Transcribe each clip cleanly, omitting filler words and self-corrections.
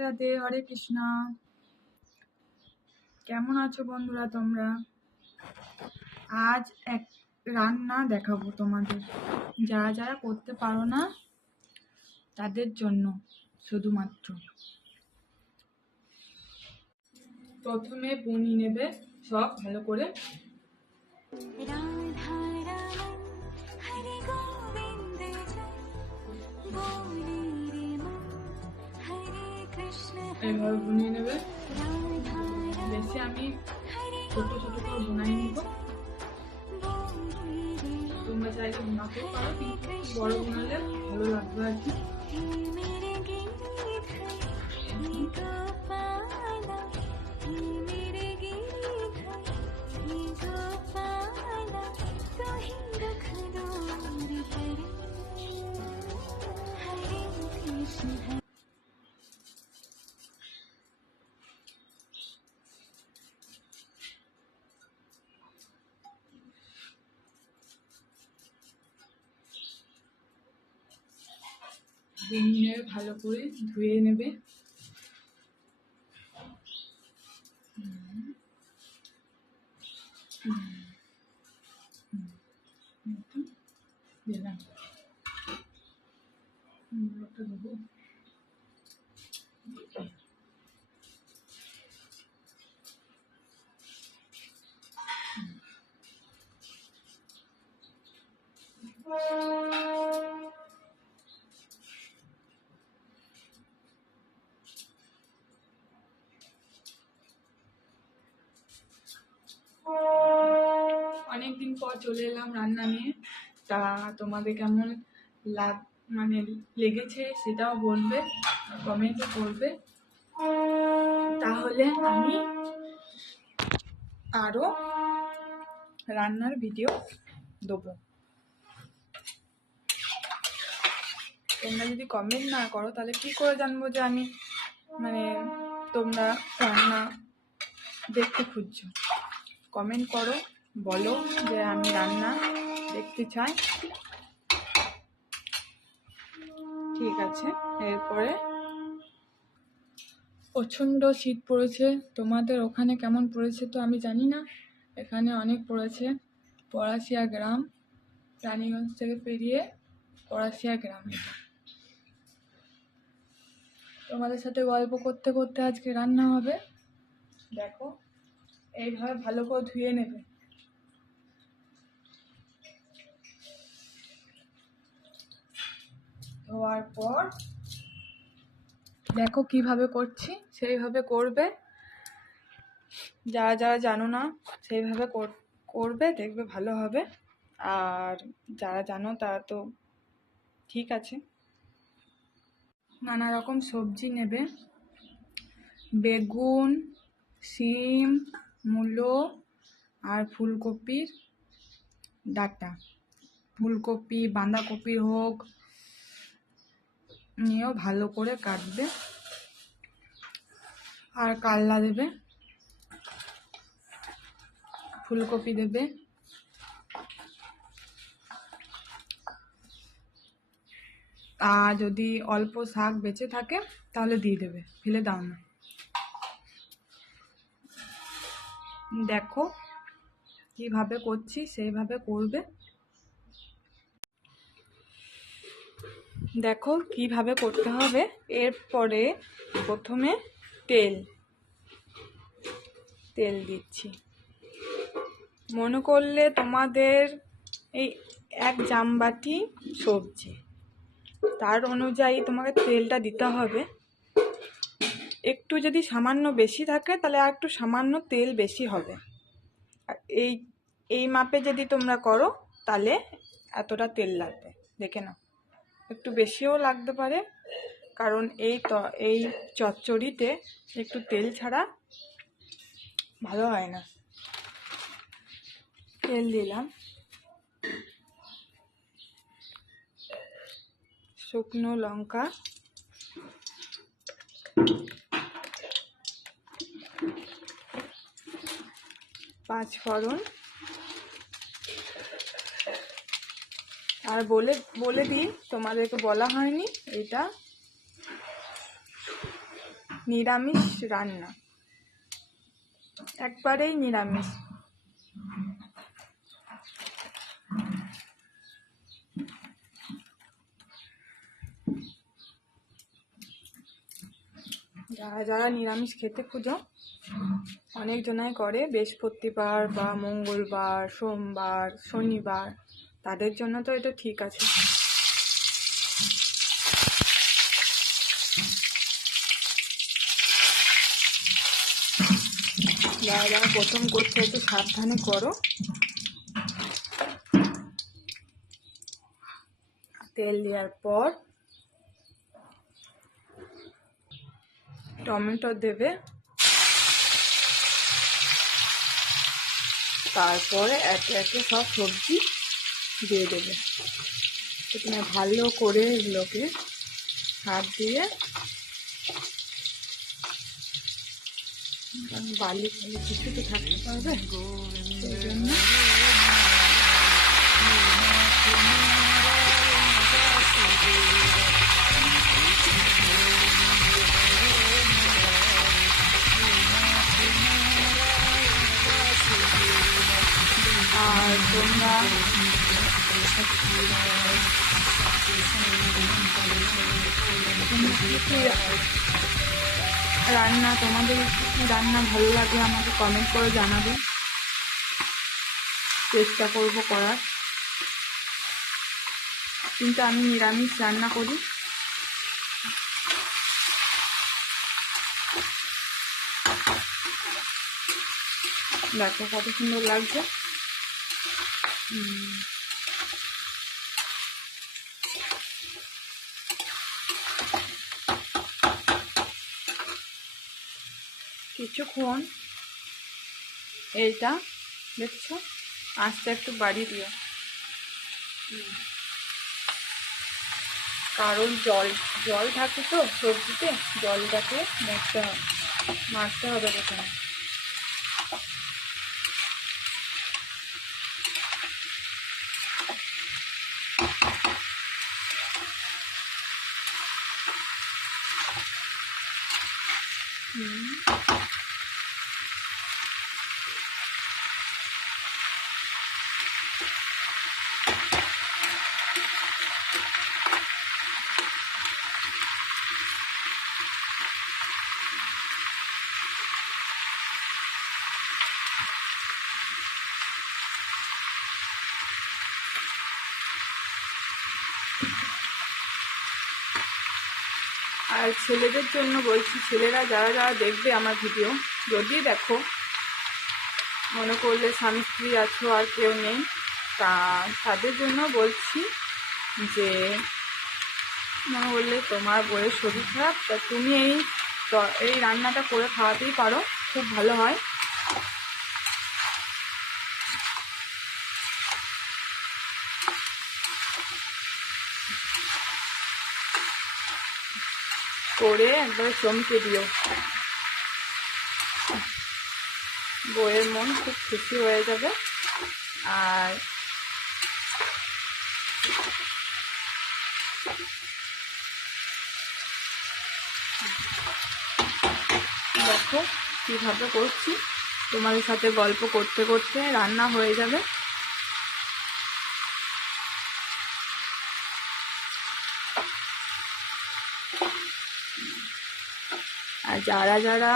রাধে, হরে কৃষ্ণা। কেমন আছো বন্ধুরা তোমরা? আজ এক রান্না দেখাবো তোমাদের, যারা যারা করতে পারো না তাদের জন্য শুধুমাত্র। প্রথমে বুনি নেবে সব ভালো করে। এইভাবে বুনিয়ে নেবে। বেশি আমি ছোট ছোট করে বুনাই নিব। তোমরা চাইলে বুনাতেও পারো, কিন্তু বড় বুনালে ভালো লাগবে আর কি। বুনিয়ে ভালো করে ধুয়ে নেবে। দিলাম দেবো। অনেকদিন পর চলে এলাম রান্না নিয়ে। তা তোমাদের কেমন লেগেছে সেটাও বলবে, কমেন্টে করবে। তাহলে আমি আরো রান্নার ভিডিও দেবো। তোমরা যদি কমেন্ট না করো তাহলে কি করে জানবো যে আমি তোমরা রান্না দেখতে খুঁজছো? কমেন্ট করো, বলো যে আমি রান্না দেখতে চাই। ঠিক আছে। এরপরে প্রচণ্ড শীত পড়েছে। তোমাদের ওখানে কেমন পড়েছে তো আমি জানি না, এখানে অনেক পড়েছে। পলাশিয়া গ্রাম, রানীগঞ্জ থেকে পেরিয়ে পলাশিয়া গ্রাম। এটা তোমাদের সাথে গল্প করতে করতে আজকে রান্না হবে। দেখো, এইভাবে ভালো করে ধুয়ে নেবে। ধোয়ার পর দেখো কিভাবে করছি, সেইভাবে করবে। যারা যারা জানো না সেইভাবে করবে, দেখবে ভালো হবে। আর যারা জানো তারা তো ঠিক আছে। নানা রকম সবজি নেবে, বেগুন, শিম, মূলো আর ফুলকপির ডাঁটা। ফুলকপি, বাঁধাকপি হোক, নিয়েও ভালো করে কাটবে। আর কাল্লা দেবে, ফুলকপি দেবে, আর যদি অল্প শাক বেঁচে থাকে তাহলে দিয়ে দেবে, ফেলে দাও না। দেখো কিভাবে করছি সেইভাবে করবে। দেখো কিভাবে করতে হবে। এরপরে প্রথমে তেল দিচ্ছি। মনে করলে তোমাদের এই 1 জামবাটি সবজি, তার অনুযায়ী তোমাকে তেলটা দিতে হবে। একটু যদি সামান্য বেশি থাকে তাহলে আর একটু সামান্য তেল বেশি হবে। আর এই মাপে যদি তোমরা করো তাহলে এতটা তেল লাগবে, দেখে নাও। একটু বেশিও লাগতে পারে, কারণ এই চচ্চড়িতে একটু তেল ছাড়া ভালো হয় না। তেল দিলাম, শুকনো লঙ্কা, পাঁচফোড়ন। আর বলে দিই, তোমাদেরকে বলা হয়নি, এটা নিরামিষ রান্না, একবারেই নিরামিষ। যারা যারা নিরামিষ খেতে খুঁজো, অনেক জনাই করে বৃহস্পতিবার বা মঙ্গলবার, সোমবার, শনিবার, তাদের জন্য তো এটা ঠিক আছে। যারা যারা প্রথম করছে একটু সাবধানে করো। তেল দেওয়ার পর টমেটো দেবে, তারপরে একে একে সব সবজি দিয়ে দেবে। প্রথমে ভালো করে এগুলোকে হাত দিয়ে, বালি ফালি কিছু তো থাকতে পারবে, সেই জন্য আর তোমরা রান্না, তোমাদের কি রান্না ভালো লাগে আমাকে কমেন্ট করে জানাবে, চেষ্টা করব করার। কিন্তু আমি নিরামিষ রান্না করি। দেখো কত সুন্দর লাগছে। কিছুক্ষণ এইটা দেখছো, আস্তে একটু বাড়িয়ে দিও, কারণ জল থাকে তো সবজিতে, জলটাকে মারতে হবে প্রথমে। আর ছেলেদের জন্য বলছি, ছেলেরা যারা যারা দেখবে আমার ভিডিও, যদি দেখো মনে করলে স্বামী স্ত্রী আছো আর কেউ নেই, তা তাদের জন্য বলছি যে মনে করলে তোমার বউয়ের শরীর খারাপ, তা তুমি এই রান্নাটা করে খাওয়াতেই পারো, খুব ভালো হয়। করে একবারে চমকে দিও, বউয়ের মন খুব খুশি হয়ে যাবে। আর দেখো কীভাবে করছি, তোমাদের সাথে গল্প করতে করতে রান্না হয়ে যাবে। আর যারা যারা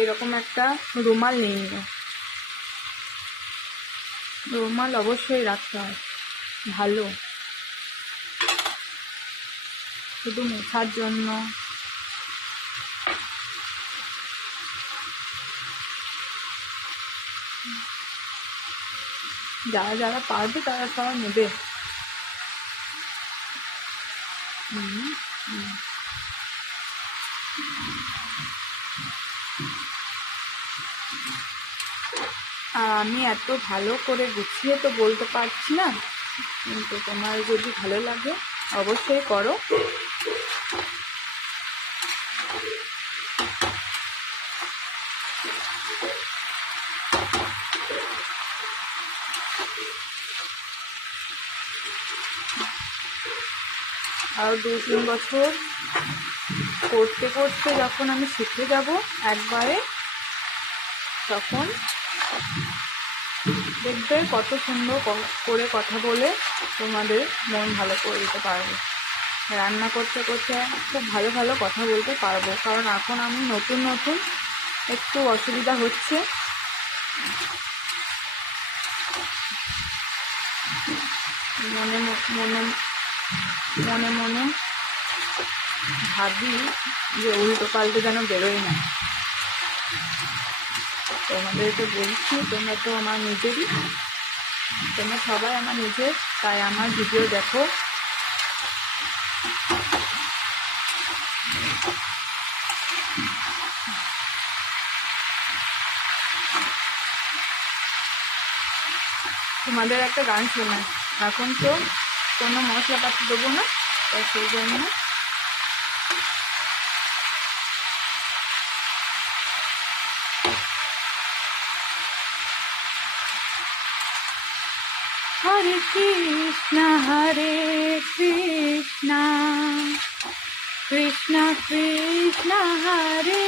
এরকম একটা রুমাল নিয়ে নিও, রুমাল অবশ্যই রাখতে হয়, ভালো, শুধু মোছার জন্য। যারা যারা পারবে তারা সবাই নেবে। আর আমি এত ভালো করে গুছিয়ে তো বলতে পারছি না, কিন্তু তোমার যদি ভালো লাগে অবশ্যই করো। আর 2-3 বছর করতে করতে যখন আমি শিখে যাব একবারে, তখন দেখবে কত সুন্দর করে কথা বলে তোমাদের মন ভালো করে দিতে পারবো। রান্না করতে করতে খুব ভালো ভালো কথা বলতে পারবো, কারণ এখন আমি নতুন নতুন একটু অসুবিধা হচ্ছে। মনে মনে মনে মনে ভাবি যে উল্টো পাল্টে যেন বেরোয় না। তোমাদেরকে বলছি, তোমরা তো আমার নিজেরই, তোমরা সবাই আমার নিজের, তাই আমার ভিডিও দেখো। তোমাদের একটা গান শোনায়, এখন তো কোনো মশলাপাতি দেবো না, তাই সেই জন্য হরে কৃষ্ণ কৃষ্ণ কৃষ্ণ হরে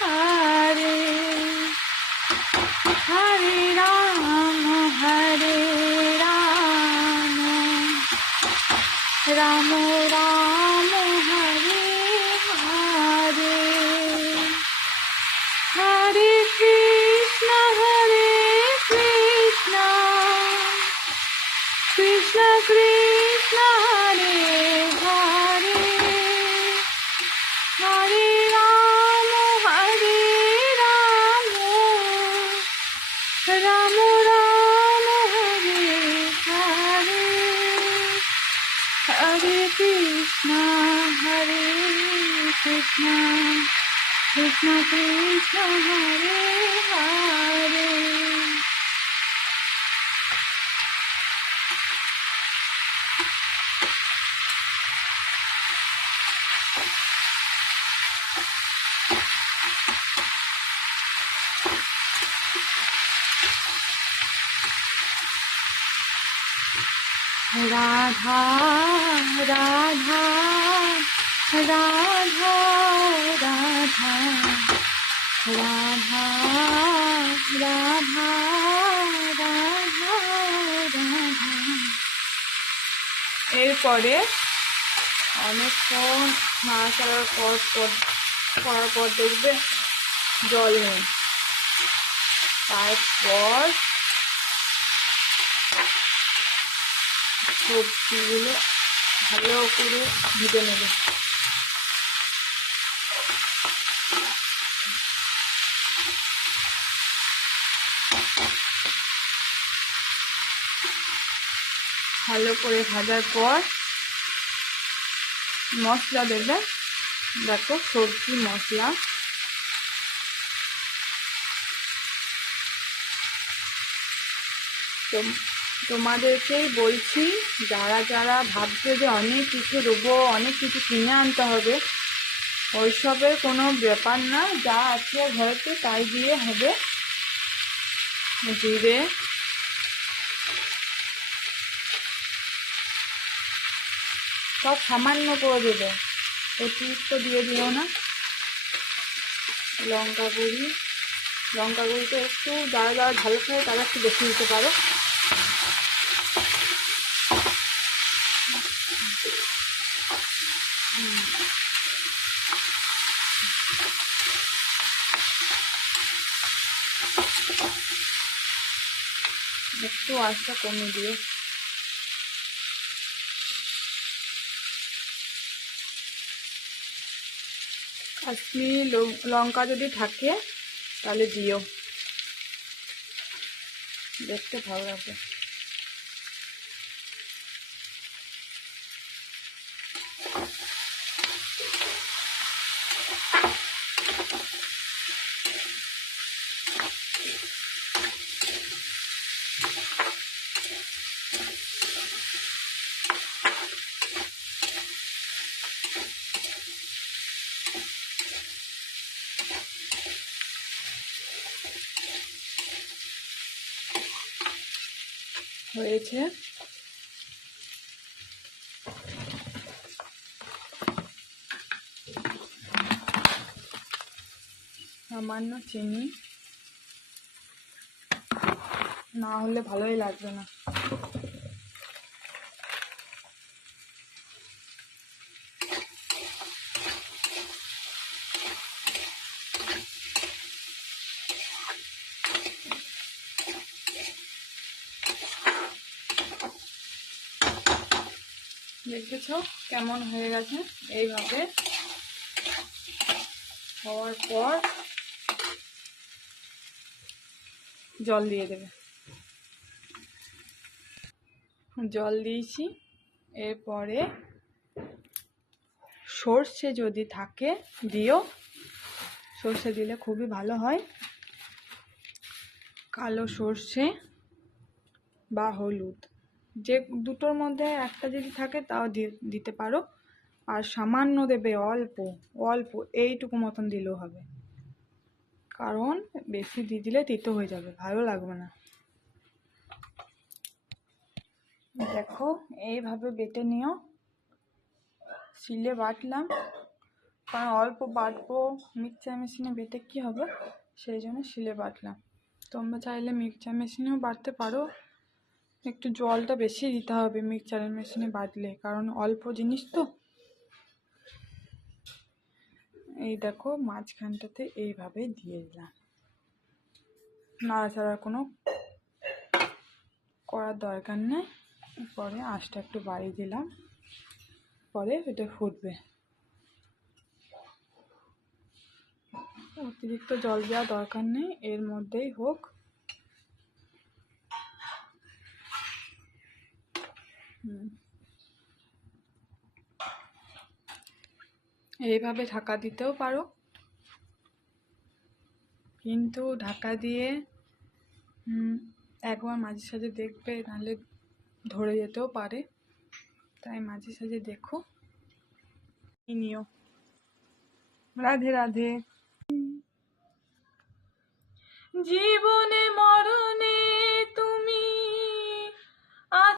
হরে, হরে রাম রাম রাম হরে হরে, হরে কৃষ্ণ কৃষ্ণ কৃষ্ণ হরে হরে, হরে রাম রাম রাম হরে হরে, হরে কৃষ্ণ কৃষ্ণ কৃষ্ণ হরে হরে। রাধা রাধা রাধা রাধা রাধা রাধা রাধা রাধা। এরপরে অনেকক্ষণ নাড়াচাড়ার করার পর দেখবে জল নেই, তারপর সবজিগুলো ভালো করে ভেজে নেবে। ভালো করে ভাজার পর মশলা দেবে। দেখো সবজি মশলা, তোমাদেরকেই বলছি, যারা যারা ভাবছে যে অনেক কিছু দেবো, অনেক কিছু কিনে আনতে হবে, ওইসবের কোনো ব্যাপার না। যা আছে ঘরেতে তাই দিয়ে হবে। জিরে, সব সামান্য করে দেবে, অতিরিক্ত দিয়ে দিও না। লঙ্কা গুঁড়িটা একটু যারা যারা ঝাল খায় তারা একটু বেশি দিতে পারো। একটু আঁচটা কমিয়ে দিও। কাশ্মীরি লঙ্কা যদি থাকে তাহলে দিও, দেখতে ভালো লাগবে। হয়েছে। সামান্য চিনি, না হলে ভালোই লাগবে না। দেখেছ কেমন হয়ে গেছে? এইভাবে হওয়ার পর জল দিয়ে দেবে। জল দিয়েছি। এরপরে সর্ষে যদি থাকে দিও, সর্ষে দিলে খুবই ভালো হয়। কালো সর্ষে বা হলুদ, যে দুটোর মধ্যে একটা যদি থাকে তাও দিতে পারো। আর সামান্য দেবে, অল্প অল্প, এইটুকু মতন দিলেও হবে, কারণ বেশি দিয়ে দিলে তিতো হয়ে যাবে, ভালো লাগবে না। দেখো এইভাবে বেটে নিও। শিলে বাটলাম, কারণ অল্প বাটবো, মিক্সচার মেশিনে বেটে কি হবে, সেই জন্য শিলে বাটলাম। তোমরা চাইলে মিক্সচার মেশিনেও বাটতে পারো, একটু জলটা বেশি দিতে হবে মিক্সচারের মেশিনে বাটলে, কারণ অল্প জিনিস তো। এই দেখো মাঝখানটাতে এইভাবে দিয়ে দিলাম, নাড়াচাড়ার কোনো করার দরকার নেই। পরে আঁচটা একটু বাড়িয়ে দিলাম, পরে এটা ফুটবে। অতিরিক্ত জল দেওয়ার দরকার নেই, এর মধ্যেই হোক। এইভাবে ঢাকা দিতেও পারো, কিন্তু ঢাকা দিয়ে একবার মাঝে সাঝে দেখবে, নাহলে ধরে যেতেও পারে, তাই মাঝে সাঝে দেখো। নিও। রাধে রাধে। জীবনে